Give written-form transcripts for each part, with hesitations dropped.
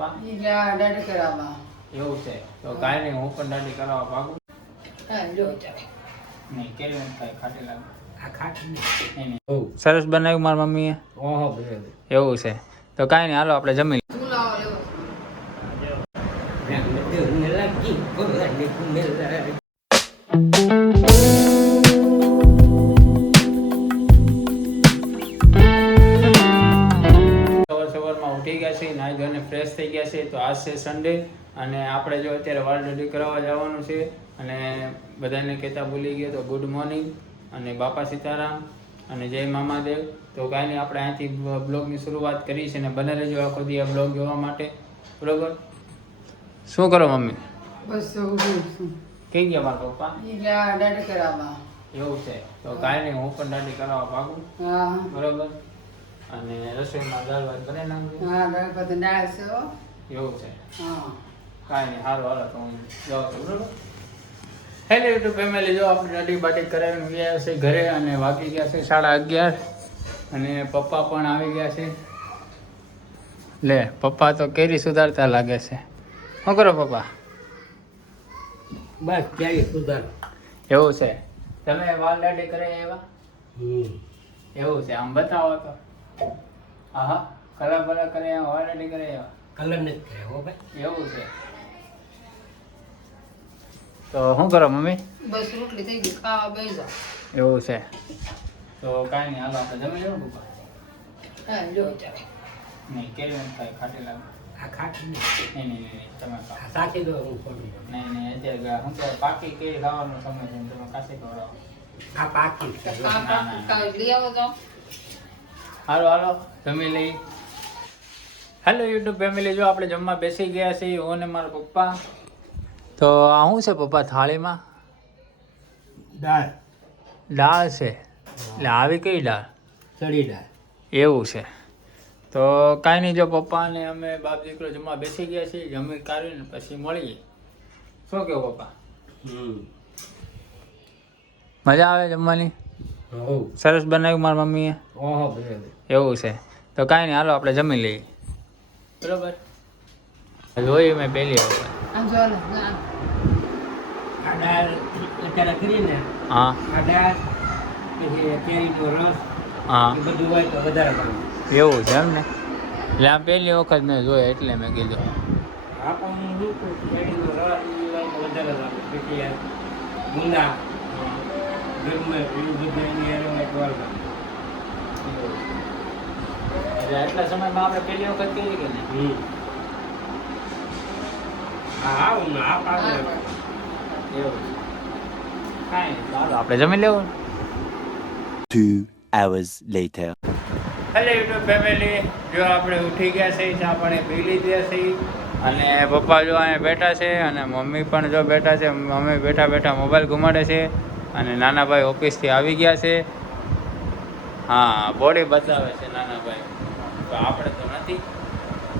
દાઢી કરાવવા એવું છે તો કાંઈ નહીં, હું પણ દાઢી કરાવવા ભાગું. નહીં કેવી કાંઈ ખાટી લાગે. સરસ બનાવ્યું મારી મમ્મીએ. એવું છે તો કાંઈ નહીં, હાલો આપણે જમી સવારમાં ઉઠી ગયા છે, નાહી ધોઈને ફ્રેશ થઈ ગયા છે. તો આજ છે સન્ડે અને આપણે જો અત્યારે વાળ દાઢી કરાવવા જવાનું છે અને બધાને કહેતા ભૂલી ગયો તો ગુડ મોર્નિંગ અને બાપા સીતારામ અને જય મામાદેવ. તો કાંઈ નહીં, આપણે અહીંથી બ્લોગની શરૂઆત કરી છે ને બને રહેજો આખો દી આ બ્લોગ જોવા માટે, બરોબર? શું કરો મમ્મી? બસ કઈ ગયા મારા પપ્પા? દાઢી કરાવવા. એવું છે તો કાંઈ નહીં, હું પણ દાઢી કરાવવા ભાગું, બરોબર? અને રસોઈમાં દાળ ભાત કરી નાખજો. દાળ છે. એવું છે, કાંઈ નહીં, સારું હાલો તો હું જાઉં છું, બરોબર? હેલો યુટ્યુબ ફેમિલી, જો આપણે દાઢી બાટી કરાવીને ગયા છે ઘરે અને વાગી ગયા છે 11:30 અને પપ્પા પણ આવી ગયા છે. લે પપ્પા તો કેરી સુધારતા લાગે છે. શું કરો પપ્પા? બસ કેરી સુધાર. એવું છે, તમે વાળ દાઢી કરાવી આવ્યા? એવું છે, આમ બતાવો તો. હા, કલર બલર કરી આવ્યા, વાળ દાઢી કરી આવ્યા? કલર નથી કર્યો ભાઈ. એવું છે તો શું કરો મમ્મી? બસ રોટલી થઈ ગઈ, ખાવા બેસી જાઓ. એવું છે તો કાંઈ નહીં, હાલો આપણે જમી લેવું પપ્પા. નહીં કેવી કાંઈ ખાટી લાગે. આ ખાટી નહીં નહીં નહીં તમે ખાઓ. સાચી દો હું ખોટી. નહીં નહીં, અત્યારે શું કહેવાય, પાકી કેરી ખાવાનો સમય છે, તમે કાશી ખવડાવો. આ પાકી લઈ આવો તો. હાલો હાલો જમી લઈ. હેલો યુટ્યુબ ફેમિલી, જો આપણે જમવા બેસી ગયા છીએ હું ને મારા પપ્પા. તો આ શું છે પપ્પા થાળીમાં? દાળ. દાળ છે, એટલે આવી કઈ દાળ? ચડી દાળ. એવું છે તો કાંઈ નહીં, જો પપ્પા અને અમે બાપ દીકરો જમવા બેસી ગયા છીએ, જમી કાઢીને પછી મળીએ. શું કહો પપ્પા? મજા આવે જમવાની? સરસ બનાવ્યું મારી મમ્મીએ. એવું છે તો કાંઈ નહીં, હાલો આપણે જમી લઈએ, બરોબર? જોઈ મેં પહેલી વખત. આમ જો ને આ દાળ અત્યારે કરીને હા આ દાળ પછી કેરીનો રસ હા, એ બધું હોય તો વધારે ભાવે. એવું છે એમ ને? એટલે આ પહેલી વખત મેં જોયા એટલે મેં કીધું. આ પણ હું કેરીનો રસ એ હોય તો વધારે ભાવે. પછી આ ગુંદા ગરમ એવું બધું એની હારે હોય તો વધારે. એટલે આટલા સમયમાં આપણે પહેલી વખત કરી કે નહીં? આ પાક એવું કાંઈ નહીં, ચાલો આપણે જમી લેવું. 2 hours later. Hello YouTube family, જો આપણે ઉઠી ગયા છે, ચા પાણી પી લીધા છે અને પપ્પા જો અહીંયા બેઠા છે અને મમ્મી પણ જો બેઠા છે. મમ્મી બેઠા બેઠા મોબાઈલ ઘુમાડે છે અને નાના ભાઈ ઓફિસથી આવી ગયા છે. હા, બોડી બતાવે છે નાના ભાઈ, તો આપણે તો નથી.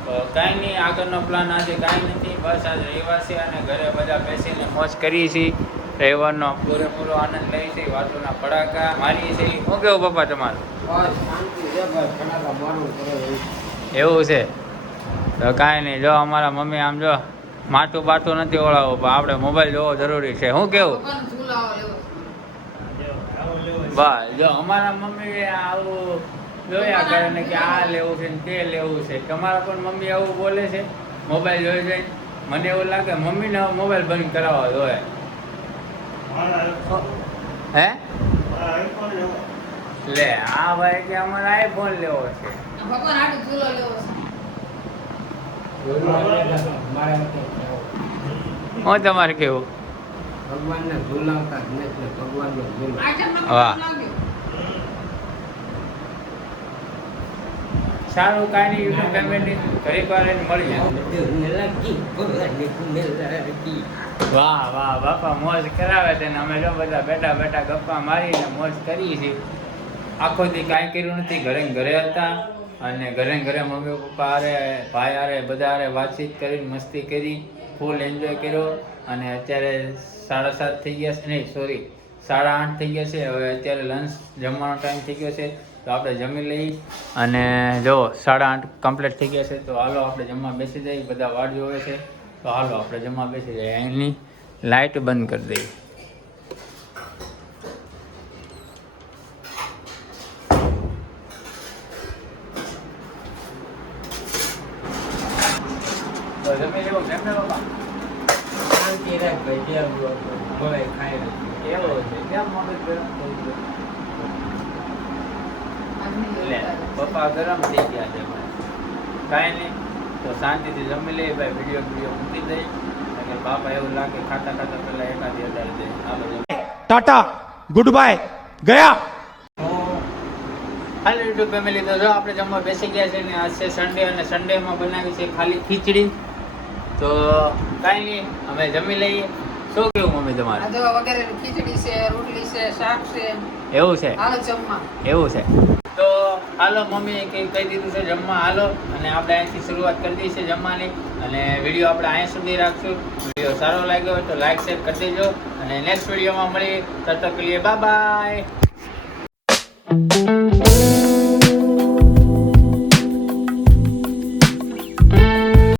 તો કાંઈ નહીં, આગળનો પ્લાન આજે કાંઈ નથી, બસ આજે રવિવાર છે અને ઘરે બધા બેસીને મોજ કરીએ છીએ. રવિવારનો પૂરેપૂરો આનંદ લઈએ છીએ, વાતોના પડાકા મારીએ છીએ. શું કેવું પપ્પા તમારું? એવું છે તો કાંઈ નહીં, જો અમારા મમ્મી આમ જો માટું બાટું નથી ઓળાવો, પણ આપણે મોબાઈલ જોવો જરૂરી છે. શું કેવું? બસ જો અમારા મમ્મી આવું જોયા કરે ને કે આ લેવું છે ને તે લેવું છે. તમારા પણ મમ્મી આવું બોલે છે મોબાઈલ જોઈ જોઈ? મને એવું લાગે મમ્મીને મોબાઈલ બંધ કરાવવા જોઈએ. હે લે આ ભાઈ કે અમારે આઈફોન લેવો છે. ભગવાન હાટુ ઝૂલો લેવો છે. હું તમારે કેવું? ભગવાનને ઝુલાવતા જ નથી, ભગવાનનો ઝૂલો. વાહ, સારું, કાંઈ નહીં યુટ્યુબ ફેમિલી, ઘડીક વાર એને મળી જાય. વાહ વાહ બાપા, મોજ કરાવે છે ને અમે જો બધા બેઠા બેઠા ગપ્પા મારીને મોજ કરીએ છીએ. આખો દી કાંઈ કર્યું નથી, ઘરે ઘરે હતા અને ઘરે ઘરે મમ્મી પપ્પા હારે ભાઈ હારે બધા હારે વાતચીત કરીને મસ્તી કરી, ફૂલ એન્જોય કર્યો. અને અત્યારે 7:30 થઈ ગયા છે, નહીં સોરી 8:30 થઈ ગયા છે. હવે અત્યારે લંચ જમવાનો ટાઈમ થઈ ગયો છે તો આપણે જમી લઈ અને જો 8:30 કમ્પ્લીટ થઈ ગયા છે. તો હાલો આપણે જમવા બેસી જઈએ. બધા વાટ જોવે છે તો હાલો આપણે જમવા બેસી જઈએ. અહીંની લાઇટ બંધ કરી દઈએ. તો જમી લેવો કેમ ને બાપા? શાંતિ રાખ ભાઈ, ત્યાં બોલાય ખાય નથી. એવો છે કેમ મગજ ગરમ થઈ ગયું? લે પપ્પા ગરમ થઈ ગયા છે કાંઈ નહીં. તો શાંતિથી જમી લઈએ ભાઈ. વિડીયો મૂકી દઈ કે બાપા એવું લાગે ખાતા ખાતા પેલા એકાદી અડાડી દે. હાલો टाटा गुड बाय गया હાલો યુટ્યુબ ફેમિલી, તો જો આપણે જમવા બેસી ગયા છે ને આજ છે સન્ડે અને સન્ડેમાં બનાવી છે ખાલી ખીચડી. તો કાંઈ નહીં અમે જમી લઈએ. શું કેવું મમ્મી તમારે? આ જો વગેરે ખીચડી છે, રોટલી છે, શાક છે. એવું છે? હાલો જમવા. એવું છે. તો હાલો મમ્મી કહી દીધું છે જમવા હાલો, અને આપણે અહીંથી શરૂઆત કરી દઈએ છીએ જમવાની. અને વિડીયો આપણે અહીંયા સુધી રાખશું. વિડીયો સારો લાગ્યો હોય તો લાઈક શેર કરી દેજો, અને નેક્સ્ટ વિડીયોમાં મળીએ. તબ તક કે લીએ બાય બાય.